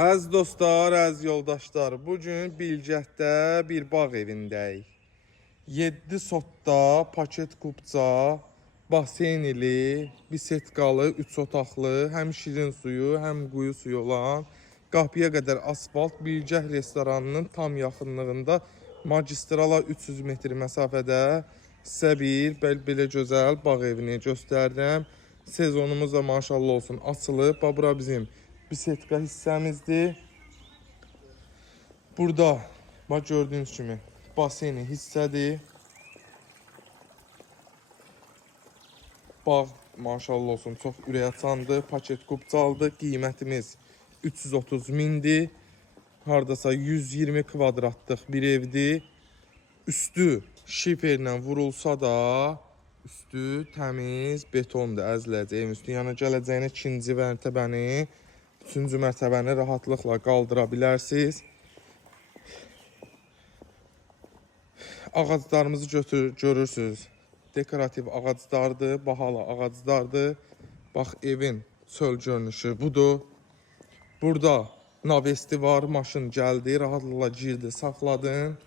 Əziz dostlar, əziz yoldaşlar, bugün Bilgətdə bir bağ evindəyik. 7 sotda, paket kubca, basenli, bisetkalı, 3 otaqlı, həm şirin suyu, həm quyu suyu olan, qapıya qədər asfalt Bilgət restoranının tam yaxınlığında magistrala 300 metr məsafədə sizə bir belə gözəl bağ evini göstərirəm. Sezonumuz da maşallah olsun açılıb. Bura bizim bisetka hissəmizdir. Burada bax gördüyünüz kimi baseni hissədir. Bağ maşallah olsun çox ürəkaçandır. Paket kubcaldır. Qiymətimiz 330 mindir. Hardasa 120 kvadratlıq bir evdir. Üstü şiferlə vurulsa da üstü təmiz betondur əzizlər. Evin üstü yana gələcəyinə ikinci mərtəbəni, üçüncü mərtəbəni rahatlıqla qaldıra bilərsiniz. Ağaclarımızı görürsünüz. Dekorativ ağaclardır, bahalı ağaclardır. Bax evin çöl görünüşü budur. Burada navesti var, maşın gəldi, rahatlıqla girdi, saxladın.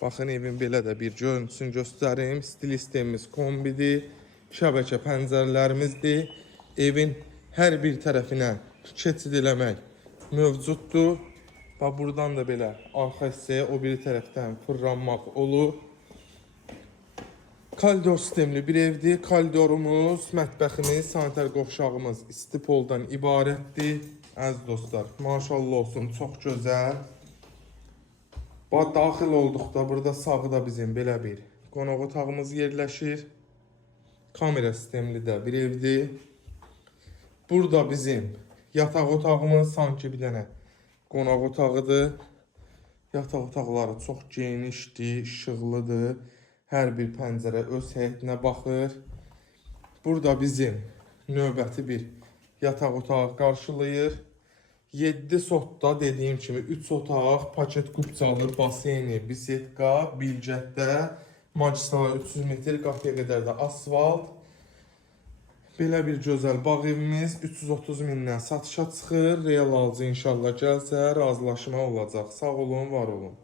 Baxın evin belə də bir görüntüsünü göstərim. Stil sistemimiz kombidir. Şəbəkə pəncərələrimizdir. Evin hər bir tərəfinə keçid eləmək mövcuddur. Və buradan da belə arxa hissəyə o biri tərəfdən fırlanmaq olur. Koridor sistemli bir evdir. Koridorumuz, mətbəximiz, sanitar qovşağımız istipoldan ibarətdir. Əziz dostlar, maşallah olsun, çox gözəl. Daxil olduqda burada sağda bizim belə bir qonaq otağımız yerləşir. Kamera sistemli də bir evdir. Burada bizim yataq otağımız sanki bir dənə qonaq otağıdır. Yataq otaqları çox genişdir, işıqlıdır. Hər bir pəncərə öz həyətinə baxır. Burada bizim növbəti bir yataq otağı qarşılayır. 7 sotda dediyim kimi 3 otaq, paket kubcalı, baseni, bisetka, Bilgətdə, magistrala 300 metr, qapıya qədər də asfalt. Belə bir gözəl bağ evimiz 330 mindən satışa çıxır. Real alıcı inşallah gəlsə razılaşma olacaq. Sağ olun, var olun.